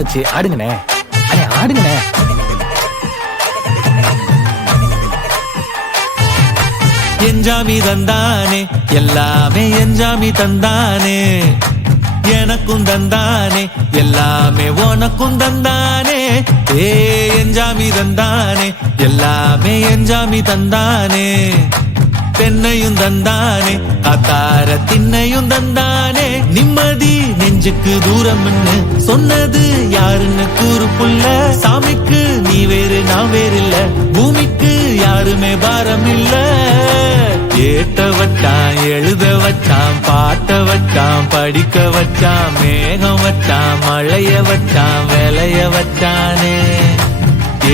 ஆச்சு, ஆடுங்கண்ணே. அண்ணே ஆடுங்கண்ணே. என்ஜாமி தந்தானே, எல்லாமே என்ஜாமி தந்தானே, எனக்கும் தந்தானே, எல்லாமே உனக்கும் தந்தானே. ஏ என்ஜாமி தந்தானே, எல்லாமே என்ஜாமி தந்தானே, தென்னையும் தந்தானே, காத்தார திண்ணையும் தந்தானே. நிம்மதி நெஞ்சுக்கு தூரம்னு சொன்னது யாருன்னு கூறு புள்ள. சாமிக்கு நீ வேறு நான் வேறு இல்ல, பூமிக்கு யாருமே பாரம் இல்ல. ஏத்த வச்சான், எழுத வச்சான், பாட்ட வச்சான், படிக்க வச்சான், மேகம் வச்சான், மழைய வச்சான், விளைய வச்சானே.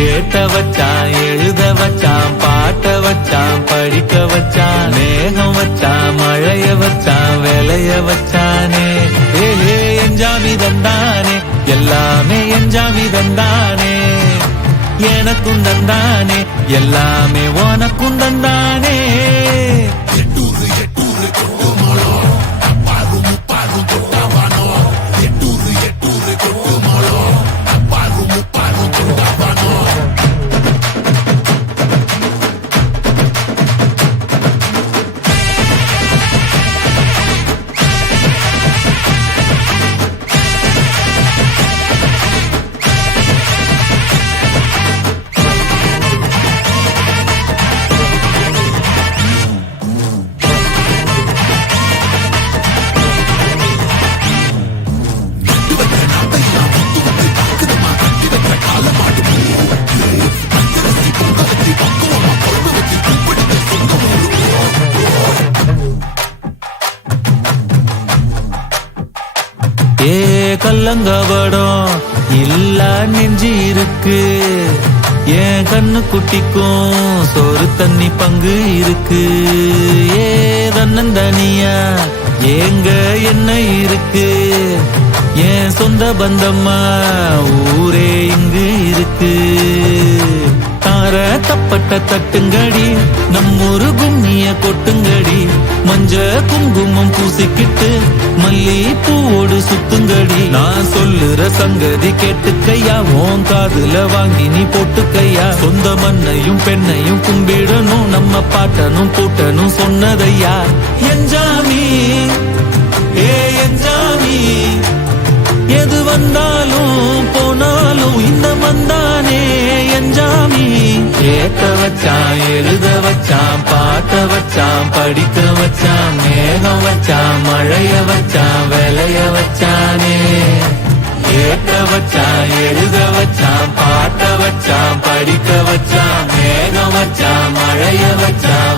ஏத்த வச்சான், எழுத வச்சான், பாட்ட வச்சான், படிக்க வச்சான், மேகம் வச்சான், மழைய வச்சான், விளைய வச்சானே. ஏ என்ஜாமி தந்தானே, எல்லாமே என்ஜாமி தந்தானே, எனக்கும் தந்தானே, எல்லாமே உனக்கும் தந்தானே. ஏ கல்லங்கபடம் இல்ல நெஞ்சு இருக்கு, என் கண்ணு குட்டிக்கும் சோறு தண்ணி பங்கு இருக்கு. ஏ தன்னந்தனியா ஏங்க என்ன இருக்கு, என் சொந்த பந்தம்மா ஊரே இங்கு இருக்கு. தார தப்பட்ட தட்டுங்கடி, நம்மொரு கும்மிய கொட்டுங்கடி, மஞ்ச குங்குமம் பூசிக்கிட்டு மல்லி பூவோடு சுத்துங்கடி. நான் சொல்லுற சங்கதி கேட்டுக்கையா, உன் காதுல வாங்கி நீ போட்டுக்கையா. சொந்த மண்ணையும் பெண்ணையும் கும்பிடணும், நம்ம பாட்டனும் கூட்டனும் சொன்னதையா. என்ஜாமி ஏ என்ஜாமி, எது வந்தாலும் போனாலும் இந்த வந்தானே என்ஜாமி. ஏத்த வச்சான், எழுத வச்சான், பாட்ட வச்சான், படிக்க வச்சான், மேகம் வச்சான், மழைய வச்சான், விளைய வச்சானே. ஏத்த வச்சான், எழுத வச்சான், பாட்ட வச்சான், படிக்க வச்சான், மேகம் வச்சான், மழைய வச்சான்,